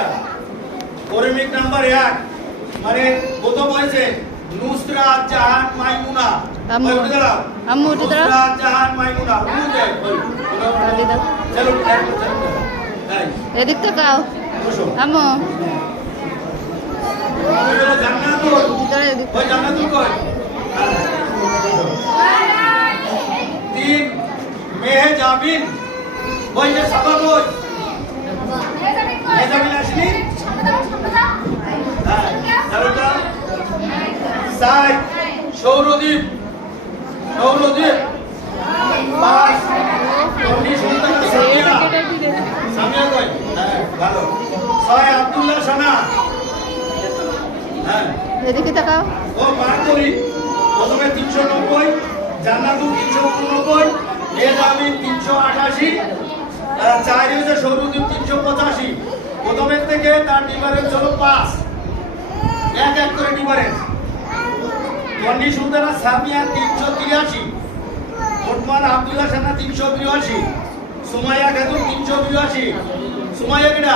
তালিকা কর্মিক নাম্বার এক। মানে প্রথম হয়েছে নুসরাত জাহান মাইমুনা। আম্মু। উঠে দাঁড়াও। আম্মু উঠে দাঁড়াও। নুসরাত জাহান মাইমুনা। উঠে চলো এদিক তাকাও আম্মু। জান্নাতুল। ওই জান্নাতুল কই তিন। মেহে জাবিন ওই যে সাবা কই মেহে জাবিন আসনি হ্যাঁ চালুটা সাই। সৌরদীপ। সৌরদীপ। পাঁচ সামিয়া। সামিয়া কই হ্যাঁ ভালো। ছয় আব্দুল্লাহ সানা। হ্যাঁ। এদিকে তাকাও। ও বাহাত্তরি প্রথমে তিনশো নব্বই জান্নাতু তিনশো উননব্বই মেজামিন তিনশো আটাশি চার হচ্ছে সৌরদ্বীপ তিনশো পঁচাশি। প্রথমের থেকে তার ডিফারেন্স হলো পাঁচ। এক এক করে ডিফারেন্স সুলতানা সামিয়া তিনশো তিরাশি মোটমান আব্দুল্লাহ সানা তিনশো বিরাশি সুমাইয়া খাতুন তিনশো বিরাশি সুমাইয়া কেটা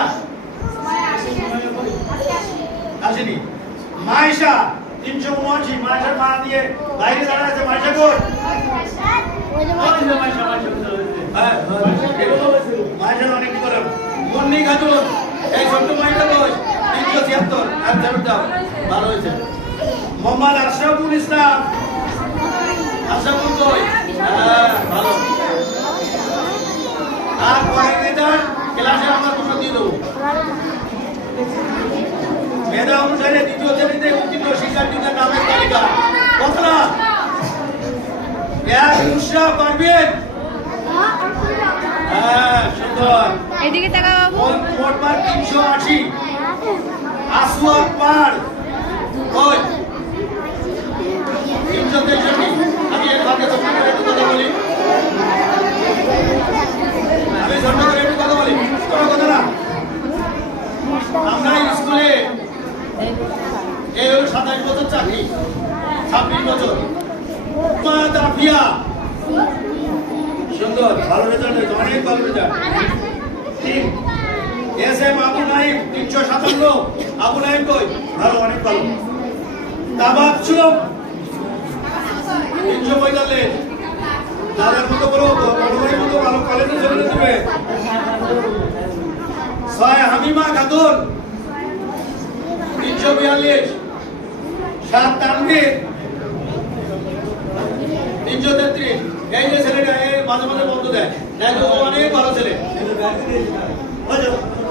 আসেনি। মাইশা তিনশো উনআশি মাইশার মা দিয়ে বাইরে দাঁড়া আছে মাইশা কোন? হ্যাঁ, মাইশার অনেক করে খাতুন এই ছোট্ট মাইশা কই? তিনশো ছিয়াত্তর। আর চারুর দাও ভালো হয়েছে। মোহাম্মদ আশরাফুল ইসলাম। আশরাফুল কই? হ্যাঁ ভালো। আর পরের রেজাল্ট ক্লাসে আমরা দুশো দিয়ে দেবো। মেধা অনুসারে দ্বিতীয় শ্রেণীতে উত্তীর্ণ শিক্ষার্থীদের নামের তালিকা। কতটা? এক নুসরা পারবেন? হ্যাঁ সুন্দর। এদিকে আশি আসওয়াদ পার কই? তিনশো তেষট্টি আমি এর বলি। আমি একটু কথা বলি। আমরা স্কুলে এই সাতাশ বছর চাকরি, ছাব্বিশ বছর। মা দাফিয়া সুন্দর, ভালো রেজাল্ট হয়েছে, অনেক ভালো result S M Abu Naim, তিনশো সাতান্ন। আবু নাইম কই? ভালো, অনেক ভালো। তাবাক চুলম তিনশো পঁয়তাল্লিশ। তাদের মতো বড় বড় মতো ভালো কলেজে চলে যাবে ছয় হামিমা খাতুন, তিনশো বিয়াল্লিশ। সাত তানভীর, তিনশো তেত্রিশ। এই যে ছেলেটা মাঝে মাঝে বন্ধ দেয়। দেখো, অনেক ভালো ছেলে।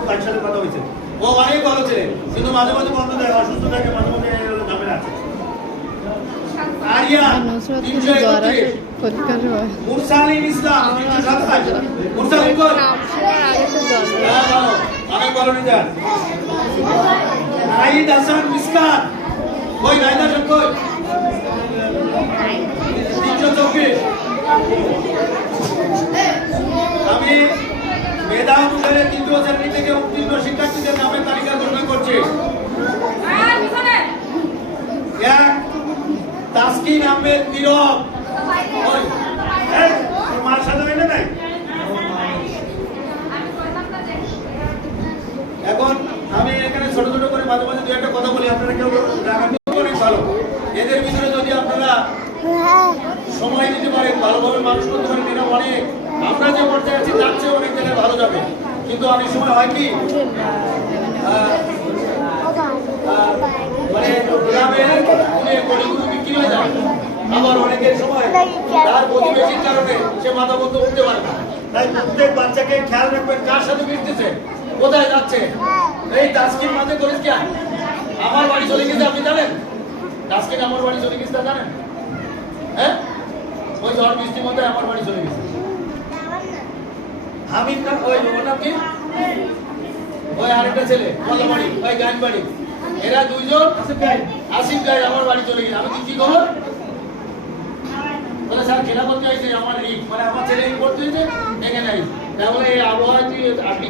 তার সাথে কথা হয়েছে। ও অনেক ভালো ছেলে, কিন্তু মাঝে মাঝে বন্ধ দেয়, অসুস্থ থাকে, মাঝে মাঝে ঝামেলা আছে। হ্যাঁ অনেক তিনশো আমি মেধা অনুসারে তৃতীয় শ্রেণি থেকে উত্তীর্ণ শিক্ষার্থীদের নামের তালিকা ঘোষণা করছি এক তাসকিন নীরব। মার সাথে হইলে নাই? এখন আমি এখানে ছোট ছোট করে মাঝে মাঝে দু একটা কথা বলি, আপনারা কেউ অনেক ভালো। এদের ভিতরে যদি আপনারা সময় দিতে পারেন, ভালোভাবে মানুষ করতে পারেন এটা অনেক। আমরা যে পর্যায়ে আছি, তার চেয়ে অনেক জায়গায় ভালো যাবে। কিন্তু অনেক সময় হয় কি মানে গ্রামে বিক্রি হয়ে যায়। আবার অনেকের সময় তার প্রতিবেশীর কারণে সে মাথা বন্ধ উঠতে পারে না। তাই প্রত্যেক বাচ্চাকে খেয়াল রাখবেন কার সাথে মিশতেছে কোথায় যাচ্ছে? এই তাস্কিন মাঝে করিস কে আমার বাড়ি চলে গেছে আপনি জানেন? তাস্কিন আমার বাড়ি চলে গেছে তা জানেন? হ্যাঁ? ওই ঝড় বৃষ্টির মধ্যে আমার বাড়ি চলে গেছে। হামিদ না ওই ওর নাম কি? ওই আরেকটা ছেলে ওই গান বাড়ি এরা দুইজন আসিফ গাই আমার বাড়ি চলে গেছে। আমি কি কি খবর? আবহাওয়া আপনি